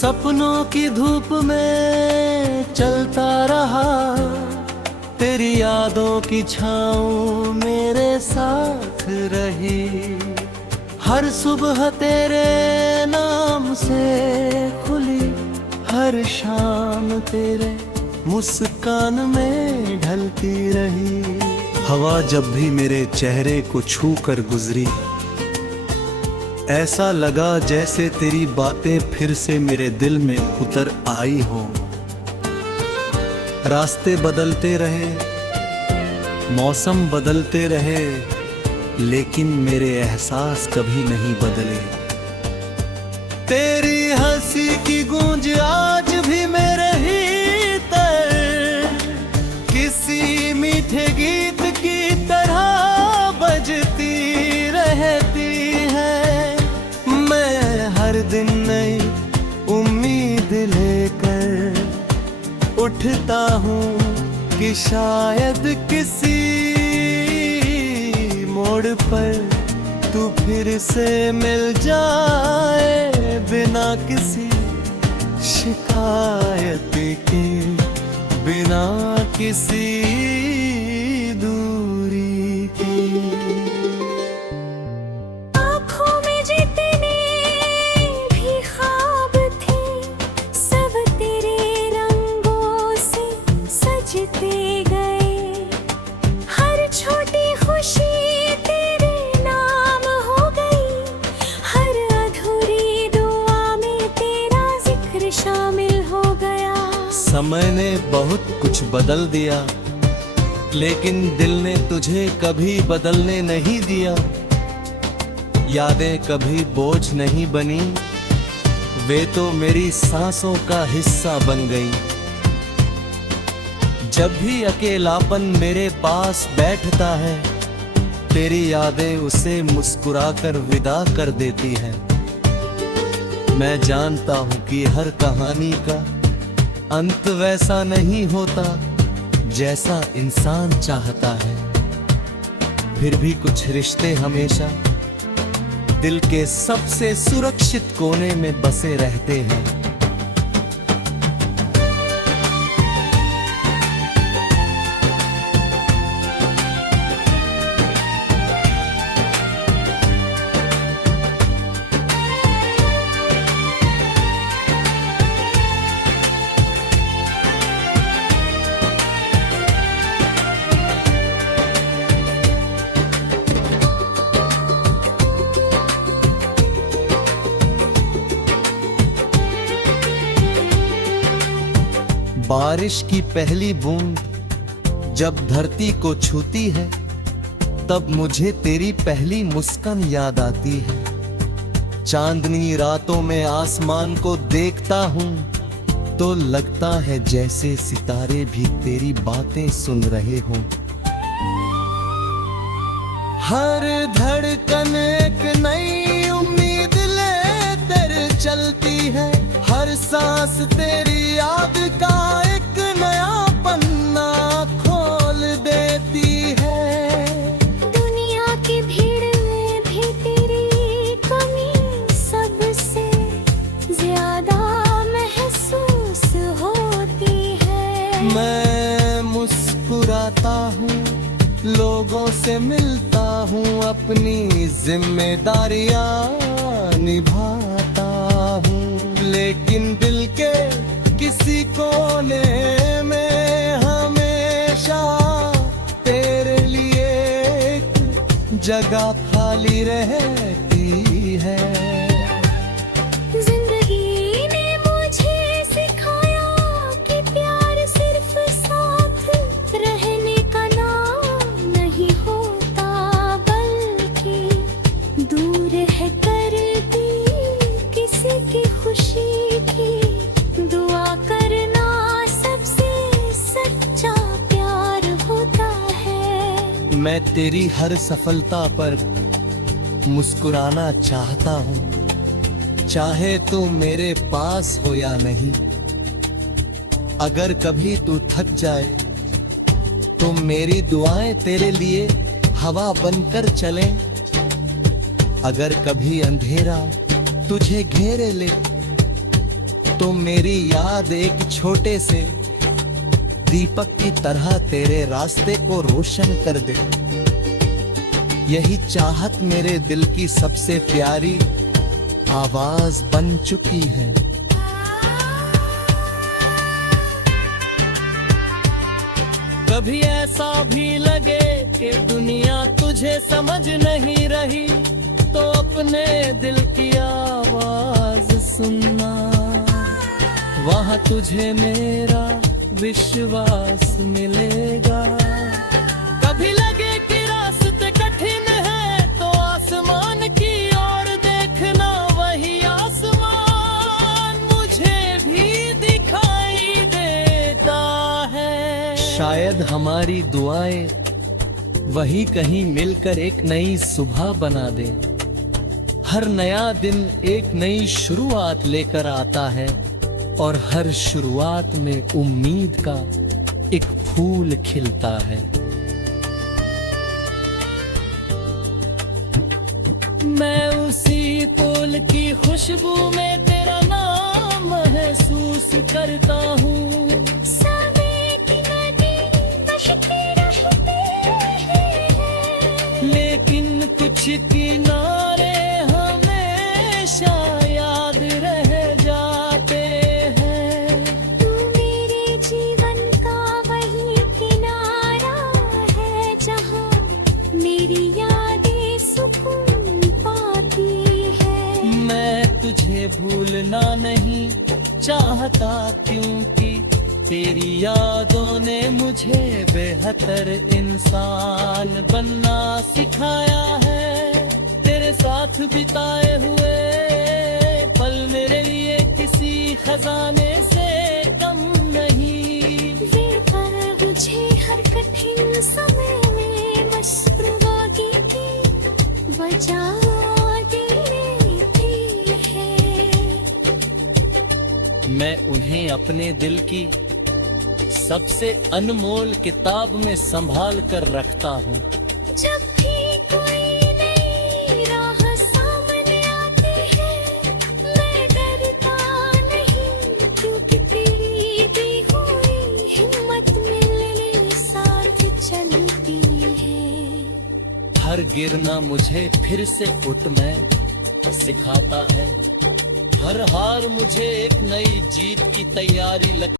सपनों की धूप में चलता रहा, तेरी यादों की छाँव मेरे साथ रही। हर सुबह तेरे नाम से खुली, हर शाम तेरे मुस्कान में ढलती रही। हवा जब भी मेरे चेहरे को छू कर गुजरी, ऐसा लगा जैसे तेरी बातें फिर से मेरे दिल में उतर आई हो। रास्ते बदलते रहे, मौसम बदलते रहे, लेकिन मेरे एहसास कभी नहीं बदले। तेरी हंसी की गूंज आज भी मेरे भीतर किसी मीठे गीत की तरह बजती रहती है। मैं हर दिन नई उम्मीद लेकर उठता हूँ कि शायद किसी मोड़ पर तू फिर से मिल जाए, बिना किसी शिकायत के, बिना किसी दूरी के। आँखों में जितने भी ख्वाब थे, सब तेरे रंगों से सजते गए। हर छोटी खुशी तेरे नाम हो गई, हर अधूरी दुआ में तेरा जिक्र शामिल हो गया। समय ने बहुत कुछ बदल दिया, लेकिन दिल ने तुझे कभी बदलने नहीं दिया। यादें कभी बोझ नहीं बनी, वे तो मेरी सांसों का हिस्सा बन गई। जब भी अकेलापन मेरे पास बैठता है, तेरी यादें उसे मुस्कुराकर विदा कर देती हैं। मैं जानता हूँ कि हर कहानी का अंत वैसा नहीं होता जैसा इंसान चाहता है, फिर भी कुछ रिश्ते हमेशा दिल के सबसे सुरक्षित कोने में बसे रहते हैं। बारिश की पहली बूंद जब धरती को छूती है, तब मुझे तेरी पहली मुस्कान याद आती है। चांदनी रातों में आसमान को देखता हूँ तो लगता है जैसे सितारे भी तेरी बातें सुन रहे हों। हर धड़कन एक नई उम्मीद लेकर चलती है, हर सांस तेरी याद का एक नया पन्ना खोल देती है। दुनिया की भीड़ में भी तेरी कमी सबसे ज्यादा महसूस होती है। मैं मुस्कुराता हूँ, लोगों से मिलता हूँ, अपनी जिम्मेदारियाँ निभाता हूँ, लेकिन दिल के किसी कोने में हमेशा तेरे लिए एक जगह खाली रहती है। जिंदगी ने मुझे सिखाया कि प्यार सिर्फ साथ रहने का नाम नहीं होता, बल्कि दूर है कर दी किसी की खुशी की दुआ करना सबसे सच्चा प्यार होता है। मैं तेरी हर सफलता पर मुस्कुराना चाहता हूँ, चाहे तू मेरे पास हो या नहीं। अगर कभी तू थक जाए तो मेरी दुआएं तेरे लिए हवा बनकर चलें। अगर कभी अंधेरा तुझे घेरे ले तो मेरी याद एक छोटे से दीपक की तरह तेरे रास्ते को रोशन कर दे। यही चाहत मेरे दिल की सबसे प्यारी आवाज बन चुकी है। कभी ऐसा भी लगे कि दुनिया तुझे समझ नहीं रही, तो अपने दिल की आवाज सुनना, वहाँ तुझे मेरा विश्वास मिलेगा। कभी लगे कि रास्ते कठिन है, तो आसमान की ओर देखना, वही आसमान मुझे भी दिखाई देता है। शायद हमारी दुआएं वही कहीं मिलकर एक नई सुबह बना दे। हर नया दिन एक नई शुरुआत लेकर आता है, और हर शुरुआत में उम्मीद का एक फूल खिलता है। मैं उसी फूल की खुशबू में तेरा नाम महसूस करता हूँ। समय की नदी बहती रहती है, लेकिन कुछ किनारे हमेशा याद रह जाते हैं। तू मेरे जीवन का वही किनारा है, जहाँ मेरी यादें सुकून पाती है। मैं तुझे भूलना नहीं चाहता, क्योंकि तेरी यादों ने मुझे बेहतर इंसान बनना सिखाया है। तेरे साथ बिताए हुए पल मेरे लिए किसी खजाने से कम नहीं। वे पर मुझे हर कठिन समय में मस्कुराने की वजह देती है। मैं उन्हें अपने दिल की सबसे अनमोल किताब में संभाल कर रखता हूँ। जब भी कोई नई राह सामने आती है, मैं डरता नहीं, क्योंकि तेरी दी हुई हिम्मत मेरे साथ चलती है। हर गिरना मुझे फिर से उठना सिखाता है। हर हार मुझे एक नई जीत की तैयारी